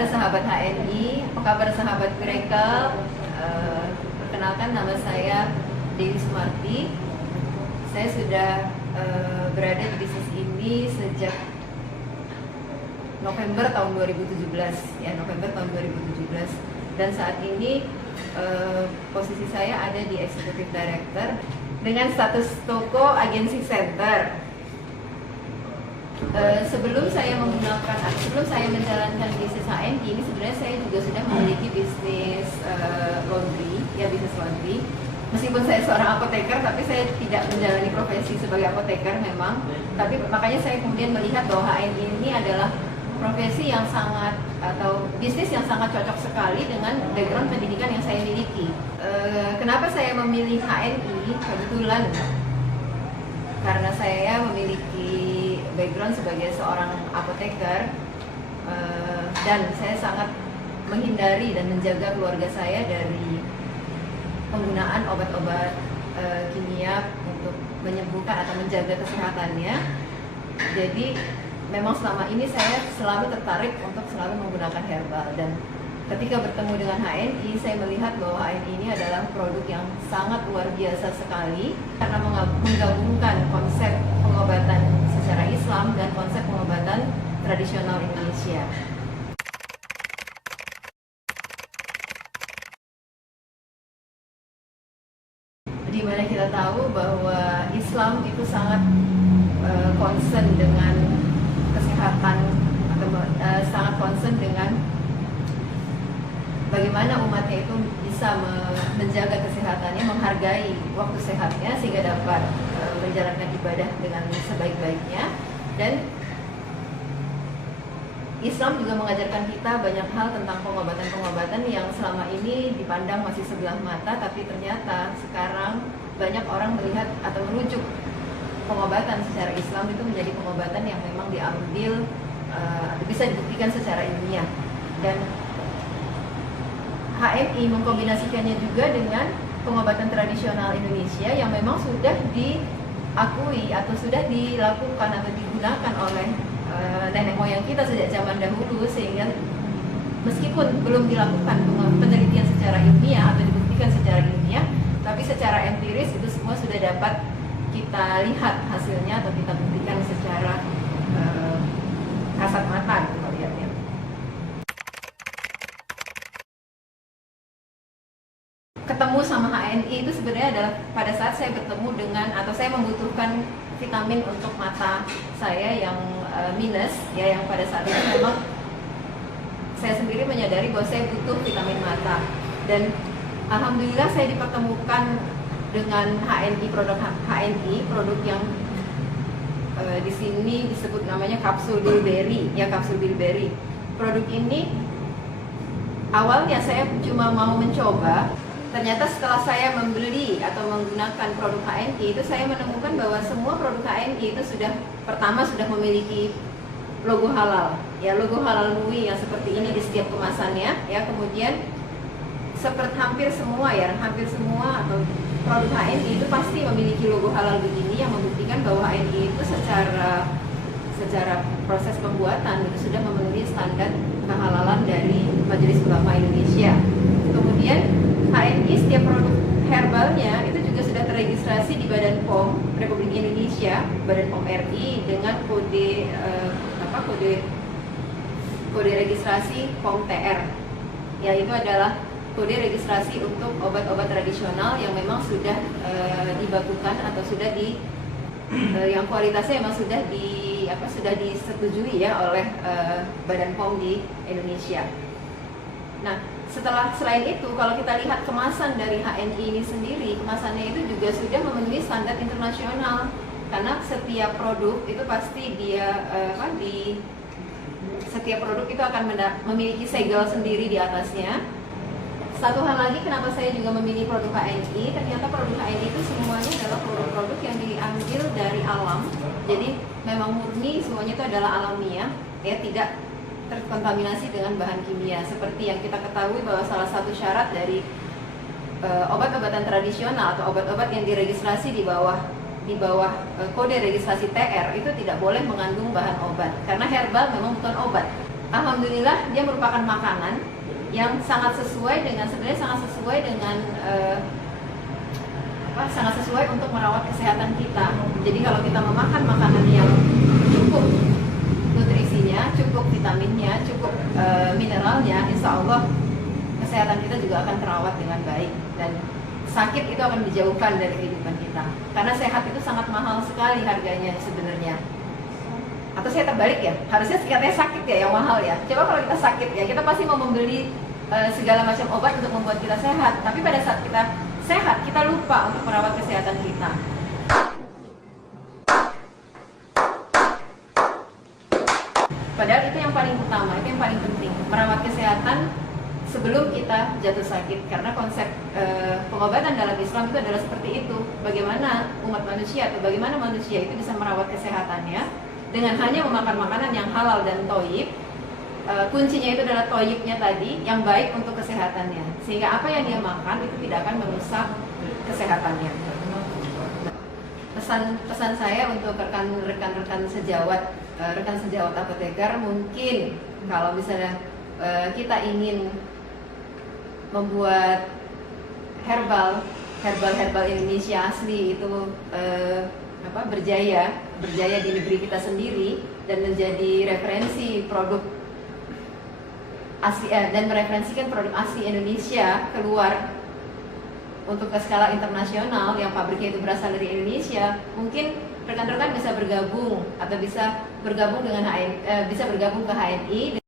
para sahabat HNI, apa kabar sahabat Miracle? Perkenalkan, nama saya Dewi Sumarti. Saya sudah berada di bisnis ini sejak November tahun 2017, ya, November tahun 2017. Dan saat ini posisi saya ada di Executive Director dengan status toko agensi center. Sebelum saya menjalankan bisnis HNI ini, sebenarnya saya juga sudah memiliki bisnis laundry, ya, bisnis laundry. Meskipun saya seorang apoteker, tapi saya tidak menjalani profesi sebagai apoteker memang. Tapi makanya saya kemudian melihat bahwa HNI ini adalah profesi yang sangat, atau bisnis yang sangat cocok sekali dengan background pendidikan yang saya miliki. Kenapa saya memilih HNI? Kebetulan karena saya memiliki background sebagai seorang apoteker, dan saya sangat menghindari dan menjaga keluarga saya dari penggunaan obat-obat kimia untuk menyembuhkan atau menjaga kesehatannya. Jadi memang selama ini saya selalu tertarik untuk selalu menggunakan herbal, dan ketika bertemu dengan HNI, saya melihat bahwa HNI ini adalah produk yang sangat luar biasa sekali karena menggabungkan konsep pengobatan secara Islam dan konsep pengobatan tradisional Indonesia. Di mana kita tahu bahwa Islam itu sangat concern dengan kesehatan, atau sangat concern dengan bagaimana umatnya itu bisa menjaga kesehatannya, menghargai waktu sehatnya sehingga dapat menjalankan ibadah dengan sebaik-baiknya. Dan Islam juga mengajarkan kita banyak hal tentang pengobatan-pengobatan yang selama ini dipandang masih sebelah mata, tapi ternyata sekarang banyak orang melihat atau merujuk pengobatan secara Islam itu menjadi pengobatan yang memang diambil bisa dibuktikan secara ilmiah. Dan HNI mengkombinasikannya juga dengan pengobatan tradisional Indonesia yang memang sudah diakui atau sudah dilakukan atau digunakan oleh nenek moyang kita sejak zaman dahulu, sehingga meskipun belum dilakukan penelitian secara ilmiah atau dibuktikan secara ilmiah, tapi secara empiris itu semua sudah dapat kita lihat hasilnya atau kita buktikan secara kasat mata gitu melihatnya. Ketemu sama HNI itu sebenarnya adalah pada saat saya bertemu dengan, atau saya membutuhkan vitamin untuk mata saya yang minus, ya, yang pada saat itu memang saya sendiri menyadari bahwa saya butuh vitamin mata. Dan alhamdulillah saya dipertemukan dengan HNI, produk yang di sini disebut namanya kapsul bilberry, ya, kapsul bilberry. Produk ini awalnya saya cuma mau mencoba. Ternyata setelah saya membeli atau menggunakan produk HNI itu, saya menemukan bahwa semua produk HNI itu sudah memiliki logo halal, ya, logo halal MUI yang seperti ini di setiap kemasannya, ya. Kemudian hampir semua atau produk HNI itu pasti memiliki logo halal begini yang membuktikan bahwa HNI itu secara proses pembuatan itu sudah memenuhi standar kehalalan dari Majelis Ulama Indonesia. Kemudian HNI setiap produk herbalnya itu juga sudah terregistrasi di Badan POM Republik Indonesia, Badan POM RI, dengan kode registrasi POM TR. Ya, itu adalah kode registrasi untuk obat-obat tradisional yang memang sudah dibakukan atau sudah yang kualitasnya memang sudah disetujui, ya, oleh Badan POM di Indonesia. Nah, selain itu, kalau kita lihat kemasan dari HNI ini sendiri, kemasannya itu juga sudah memenuhi standar internasional, karena setiap produk itu pasti setiap produk itu akan memiliki segel sendiri di atasnya. Satu hal lagi, kenapa saya juga memilih produk HNI, ternyata produk HNI itu semuanya adalah produk-produk yang diambil dari alam. Jadi memang murni semuanya itu adalah alamiah, ya, tidak terkontaminasi dengan bahan kimia. Seperti yang kita ketahui bahwa salah satu syarat dari obat-obatan tradisional atau obat-obat yang diregistrasi di bawah kode registrasi TR itu tidak boleh mengandung bahan obat, karena herbal memang bukan obat. alhamdulillah dia merupakan makanan yang sangat sesuai dengan sangat sesuai untuk merawat kesehatan kita. Jadi kalau kita memakan makanan yang cukup nutrisinya, cukup vitaminnya, cukup mineralnya, insya Allah kesehatan kita juga akan terawat dengan baik dan sakit itu akan dijauhkan dari kehidupan kita. Karena sehat itu sangat mahal sekali harganya sebenarnya. Atau saya terbalik ya, harusnya katanya sakit ya yang mahal ya. Coba kalau kita sakit ya, kita pasti mau membeli segala macam obat untuk membuat kita sehat. Tapi pada saat kita sehat, kita lupa untuk merawat kesehatan kita. Padahal itu yang paling utama, itu yang paling penting, merawat kesehatan sebelum kita jatuh sakit. Karena konsep pengobatan dalam Islam itu adalah seperti itu. Bagaimana umat manusia atau bagaimana manusia itu bisa merawat kesehatannya dengan hanya memakan makanan yang halal dan thayyib. Kuncinya itu adalah thayyibnya tadi, yang baik untuk kesehatannya. Sehingga apa yang dia makan itu tidak akan merusak kesehatannya. Pesan saya untuk rekan-rekan sejawat apoteker, mungkin kalau misalnya kita ingin membuat herbal Indonesia asli itu berjaya di negeri kita sendiri dan menjadi referensi produk asli dan mereferensikan produk asli Indonesia keluar untuk ke skala internasional yang pabriknya itu berasal dari Indonesia, mungkin rekan-rekan bisa bergabung atau bisa bergabung dengan bisa bergabung ke HNI.